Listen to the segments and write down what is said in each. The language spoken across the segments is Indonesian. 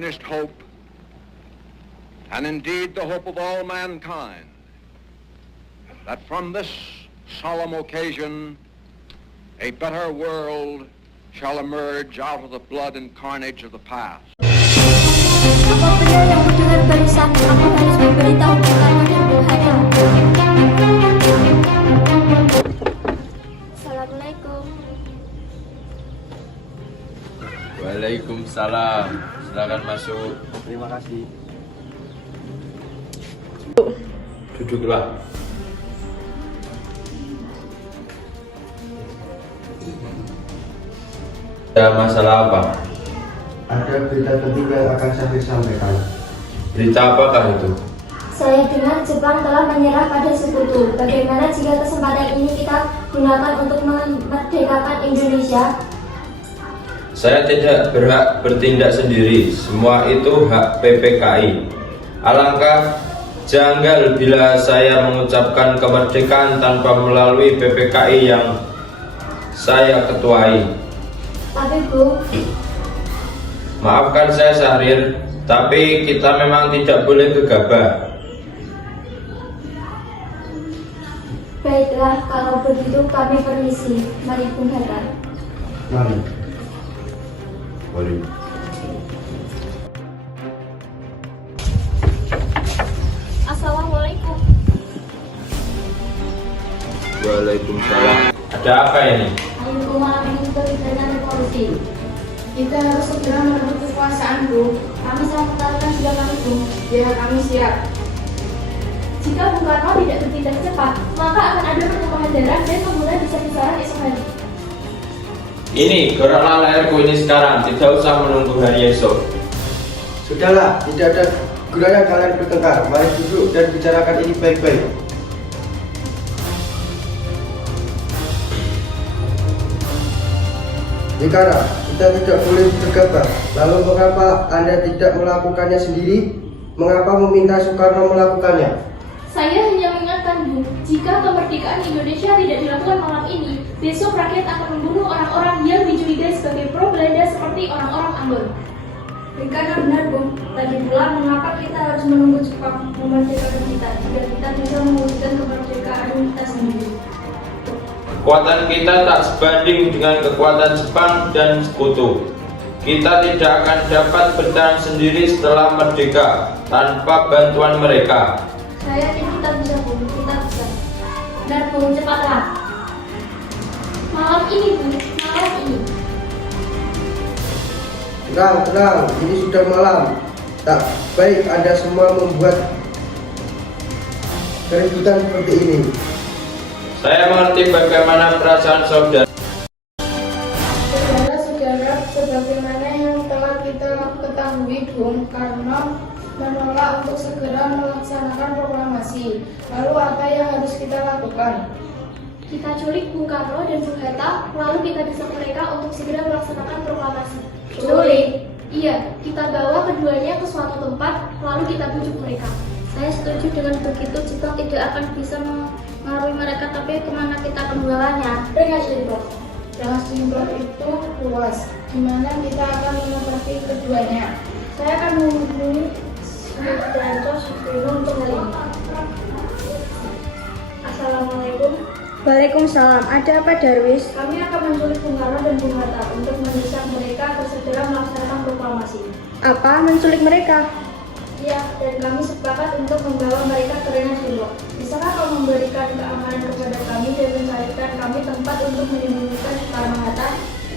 earnest hope, and indeed the hope of all mankind, that from this solemn occasion a better world shall emerge out of the blood and carnage of the past. Apa benar yang mendengar barisan? Aku harus memberitahu Karno dan Bu Hana. Assalamualaikum. Waalaikumsalam. Silakan masuk. Terima kasih. Duduklah. Ada masalah apa? Ada berita penting yang akan saya sampaikan. Berita apakah itu? Saya dengar Jepang telah menyerah pada sekutu. Bagaimana jika kesempatan ini kita gunakan untuk memerdekakan Indonesia? Saya tidak berhak bertindak sendiri. Semua itu hak PPKI. Alangkah janggal bila saya mengucapkan kemerdekaan tanpa melalui PPKI yang saya ketuai. Tapi Bu, Maafkan saya Syahrir, tapi kita memang tidak boleh gegabah. baiklah kalau begitu kami permisi. Mari Bung Hatta. Mari. Boleh. Assalamualaikum. Waalaikumsalam. Ada apa ini? Ayo malam ini beritanya revolusi. Kita harus segera merebut kekuasaan, Bu. Kami sangat mengatakan sudah kami Bu. Ya, kami siap. Jika Bung Karno tidak bertindak cepat, maka akan ada pertumpahan darah dan kemudian besar-besaran esok hari. Ini, geraklah leherku ini sekarang, tidak usah menunggu hari esok. Sudahlah, tidak ada gunanya kalian bertengkar. Mari duduk dan bicarakan ini baik-baik. Nikara, kita tidak boleh bergabah. Lalu mengapa Anda tidak melakukannya sendiri? Mengapa meminta Soekarno melakukannya? Saya hanya mengingatkan Bu, jika kemerdekaan Indonesia tidak dilakukan malam ini, besok rakyat akan membunuh orang-orang yang dicurigai sebagai pro-Belanda seperti orang-orang Ambon. Karena benar, Bu. Lagi pula, mengapa kita harus menunggu Jepang memerdekakan kita jika kita bisa mewujudkan kemerdekaan kita sendiri? Kekuatan kita tak sebanding dengan kekuatan Jepang dan sekutu. Kita tidak akan dapat bertahan sendiri setelah merdeka tanpa bantuan mereka. Saya yakin kita bisa Bu, kita bisa. Benar Bu, cepatlah. Malam ini Bu, malam ini. Tenang, tenang, ini sudah malam. Tak baik Anda semua membuat keributan seperti ini. Saya mengerti bagaimana perasaan saudara. Saudara-saudara, sebagaimana yang telah kita ketahui, Bung Karno menolak untuk segera melaksanakan proklamasi. Lalu apa yang harus kita lakukan? Kita culik Bung Karno dan Bung Hatta, lalu kita desak mereka untuk segera melaksanakan proklamasi. Culik? Iya, kita bawa keduanya ke suatu tempat, lalu kita bujuk mereka. Saya setuju dengan begitu. Jepang tidak akan bisa mengaruhi mereka, tapi kemana kita akan membawanya? Dengan simpel itu luas, di mana kita akan menempati keduanya. Saya akan menghubungi Sudarto Supremo untuk hal ini. Assalamualaikum. Waalaikumsalam. Ada apa Darwis? Kami akan menculik Bung Karno dan Bung Hatta untuk mendesak mereka agar segera melaksanakan proklamasi. Apa menculik mereka? Iya, dan kami sepakat untuk membawa mereka ke Rengas Dengklok. Bisakah kau memberikan keamanan kepada kami dan mencarikan kami tempat untuk menyembunyikan Soekarno Hatta?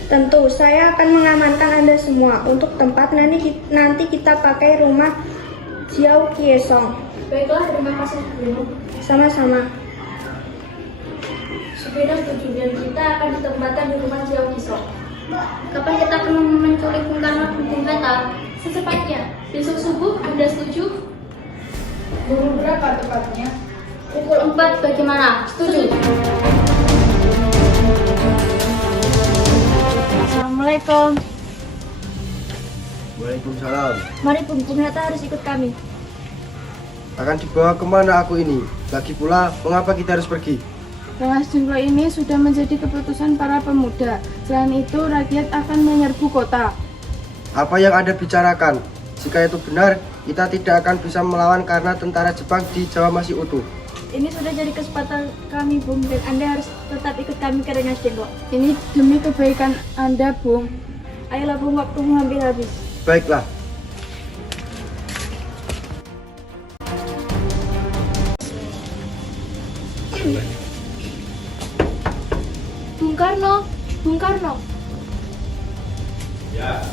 Tentu, saya akan mengamankan Anda semua. Untuk tempat nanti kita pakai rumah Jiao Kiesong. Baiklah, terima kasih Supremo. Sama-sama. Supremo setuju dan kita akan ditempatkan di rumah Jiao Kiesong. Kapan kita akan menculik Bung Karno dan Bung Hatta? Secepatnya, besok subuh Anda setuju? pukul berapa tepatnya? Pukul 4 bagaimana? Setuju. Assalamualaikum. Waalaikumsalam. Mari Bung Hatta harus ikut kami. Akan dibawa kemana aku ini? Lagi pula, mengapa kita harus pergi? Rengas Dengklok ini sudah menjadi keputusan para pemuda. Selain itu, rakyat akan menyerbu kota. Apa yang Anda bicarakan? Jika itu benar, kita tidak akan bisa melawan karena tentara Jepang di Jawa masih utuh. Ini sudah jadi kesempatan kami, Bung, dan Anda harus tetap ikut kami ke Rengas Dengklok. Ini demi kebaikan Anda, Bung. Ayolah, Bung, waktumu hampir habis. Baiklah. Bung Karno, Bung Karno. Ya.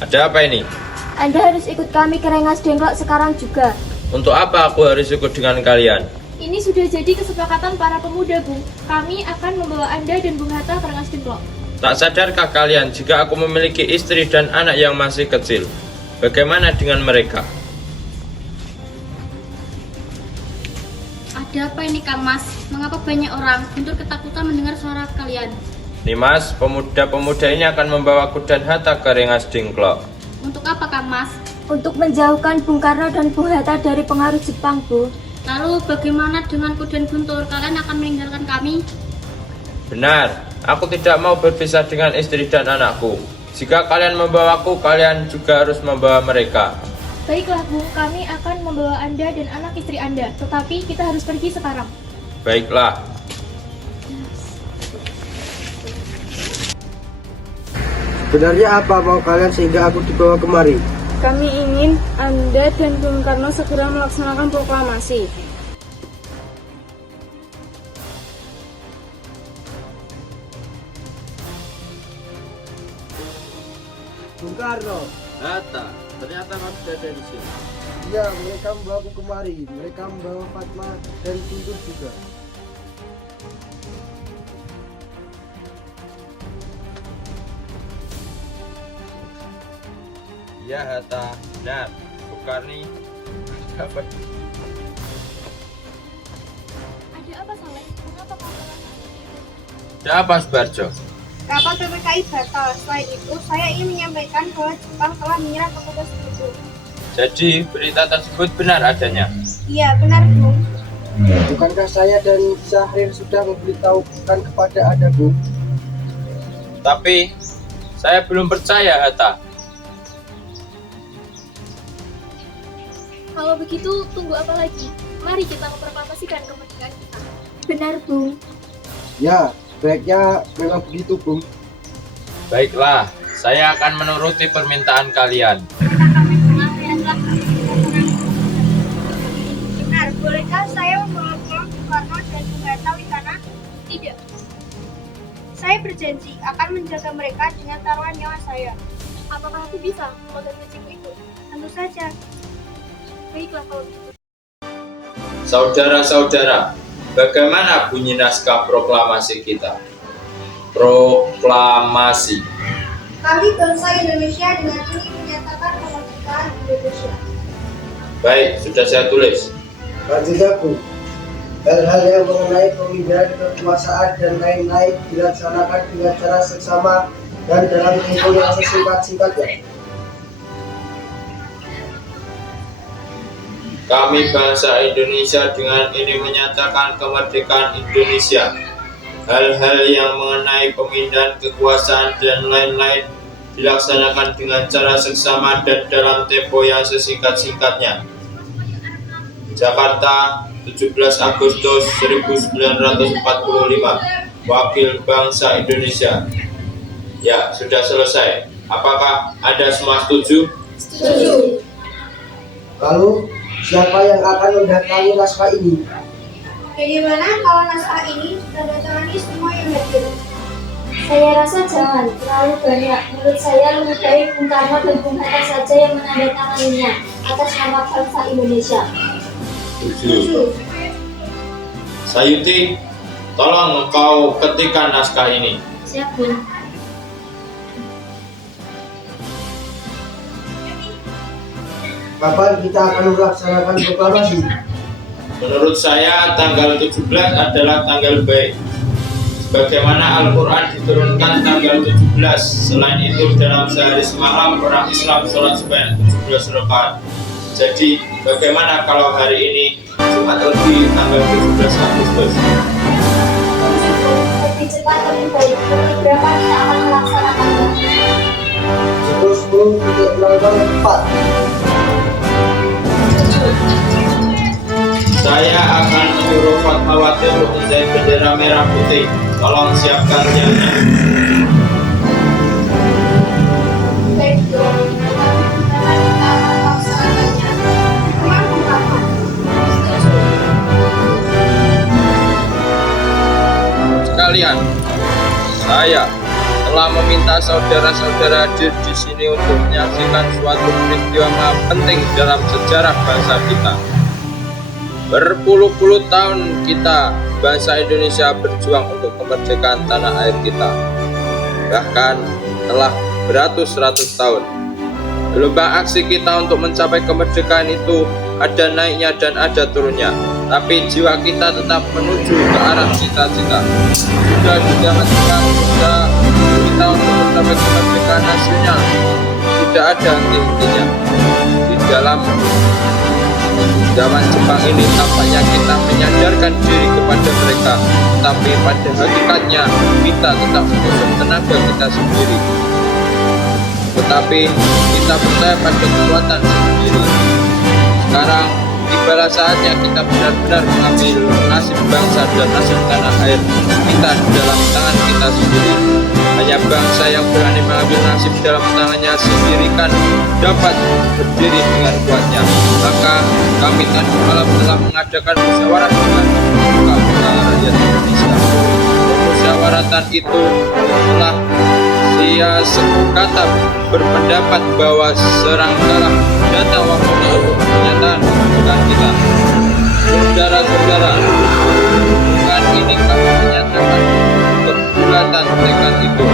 Ada apa ini? Anda harus ikut kami ke Rengas Dengklok sekarang juga. Untuk apa aku harus ikut dengan kalian? Ini sudah jadi kesepakatan para pemuda, Bung. Kami akan membawa Anda dan Bung Hatta ke Rengas Dengklok. Tak sadarkah kalian jika aku memiliki istri dan anak yang masih kecil? Bagaimana dengan mereka? Ada apa ini, Kang Mas? Mengapa banyak orang hampir ketakutan mendengar suara kalian? Nimas, pemuda-pemuda ini akan membawaku dan Hatta ke Rengas Dengklok. Untuk apa, Kang Mas? Untuk menjauhkan Bung Karno dan Bung Hatta dari pengaruh Jepang, Bu. Lalu bagaimana denganku dan Guntur? Kalian akan meninggalkan kami? Benar, aku tidak mau berpisah dengan istri dan anakku. Jika kalian membawaku, kalian juga harus membawa mereka. Baiklah, Bung. Kami akan membawa Anda dan anak istri Anda. Tetapi kita harus pergi sekarang. Baiklah. Sebenarnya apa mau kalian sehingga aku dibawa kemari? Kami ingin Anda dan Bung Karno segera melaksanakan proklamasi. Bung Karno. Hatta, ternyata kamu sudah ada di sini. Iya, mereka membawa aku kemari. Mereka membawa Fatma dan Guntur juga. Ya Hatta, benar. Bukarni. Apa? Ada apa, Saleh? Mengapa kau melakukan itu? Ada apa, Subarjo? Kapal PPKI batal. Selain itu, saya ingin menyampaikan bahwa Jepang telah menyerang ke kota Sekutu. Jadi, berita tersebut benar adanya. Iya, benar, Bung. Bukankah saya dan Syahrir sudah memberitahukan kepada Anda, Bu? Tapi, saya belum percaya, Hatta. Kalau begitu, tunggu apa lagi? Mari kita memproklamasikan kemerdekaan kita. Benar, Bung. Ya, baiknya memang begitu, Bung. Baiklah, saya akan menuruti permintaan kalian. Benar, bolehkah saya membawa pulang Bung Karno dan Bung Hatta di sana? Tidak. Saya berjanji akan menjaga mereka dengan taruhan nyawa saya. Apakah aku bisa memegang janjiku itu? Tentu saja. Baiklah kalau begitu. Saudara-saudara, bagaimana bunyi naskah proklamasi kita? Proklamasi. Kami bangsa Indonesia dengan ini menyatakan kemerdekaan Indonesia. Baik, sudah saya tulis. Lanjutnya, Bu. Hal-hal yang mengenai pemindahan kekuasaan dan lain-lain dilaksanakan dengan cara seksama dan dalam tempo yang sesingkat-singkatnya. Kami bangsa Indonesia dengan ini menyatakan kemerdekaan Indonesia. Hal-hal yang mengenai pemindahan kekuasaan dan lain-lain dilaksanakan dengan cara seksama dan dalam tempo yang sesingkat-singkatnya. Jakarta, 17 Agustus 1945. Wakil Bangsa Indonesia. Ya, sudah selesai. Apakah Anda semua setuju? Setuju. Lalu, siapa yang akan mendatangi naskah ini? Bagaimana kalau naskah ini ditandatangani semua yang hadir? Saya rasa jangan terlalu banyak. Menurut saya lebih baik Bung Karno dan Bung Hatta saja yang menandatanganinya atas nama bangsa Indonesia. Setuju. Sayuti, tolong engkau ketikkan naskah ini. Siap, Bung. Kapan kita akan melaksanakan proklamasi? Menurut saya tanggal 17 adalah tanggal baik. Sebagaimana Al-Quran diturunkan tanggal 17. Selain itu dalam sehari semalam orang Islam sholat sebanyak 17 rakaat. Jadi bagaimana kalau hari ini Jumat Legi tanggal 17 Agustus? Lebih cepat lebih baik. Berapa kita akan melaksanakannya? jawaban yang tepat. Saya akan menyuruh Fatmawati untuk menjahit bendera merah putih. Tolong siapkan jamnya. Baik dong, kita melaksanakannya. Memang pendapat. Setuju. Sekalian, saya telah meminta saudara-saudara hadir di sini untuk menyaksikan suatu peristiwa penting dalam sejarah bangsa kita. Berpuluh-puluh tahun kita, bangsa Indonesia berjuang untuk kemerdekaan tanah air kita. Bahkan telah beratus-ratus tahun. Gelombang aksi kita untuk mencapai kemerdekaan itu ada naiknya dan ada turunnya. Tapi jiwa kita tetap menuju ke arah cita-cita. Sudah di zaman Jepang, sudah kita untuk mencapai kemerdekaan hasilnya tidak ada henti-hentinya. Di dalam zaman Jepang ini tampaknya kita menyadarkan diri kepada mereka, tapi pada hakikatnya kita tetap mengusung tenaga kita sendiri. Tetapi kita percaya pada kekuatan sendiri. Sekarang tibalah saatnya kita benar-benar mengambil nasib bangsa dan nasib tanah air kita di dalam tangan kita sendiri. Hanya bangsa yang berani mengambil nasib dalam tangannya sendiri kan dapat berdiri dengan kuatnya. Maka kami tadi malam telah mengadakan musyawarah dengan kaum rakyat Indonesia. Musyawaratan itu telah kata berpendapat bahwa serangkaian datang waktunya untuk pernyataan kemerdekaan kita. Saudara-saudara, dengan ini kami menyatakan kebulatan tekad itu.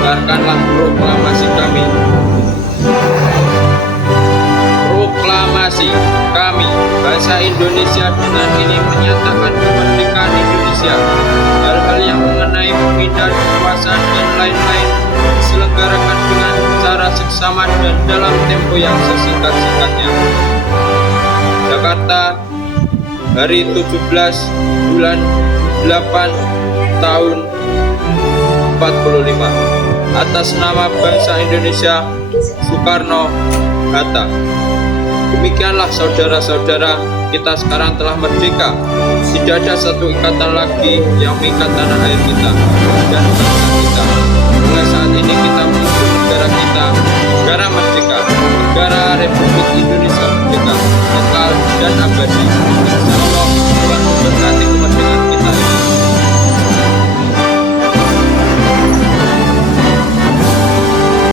Dengarkanlah proklamasi kami. Proklamasi kami, bangsa Indonesia dengan ini menyatakan kemerdekaan Indonesia. Hal-hal yang mengenai pemindahan kekuasaan dan lain-lain diselenggarakan dengan cara seksama dan dalam tempo yang sesingkat-singkatnya. Jakarta, hari 17 bulan 8 tahun 45, atas nama bangsa Indonesia, Soekarno-Hatta. Demikianlah saudara-saudara, kita sekarang telah merdeka. Tidak ada satu ikatan lagi yang mengikat tanah air kita dan bangsa kita. Mulai saat ini kita menuju negara kita, negara merdeka, negara Republik Indonesia merdeka, kekal dan abadi. Insya Allah Tuhan memberkati kemerdekaan kita ini.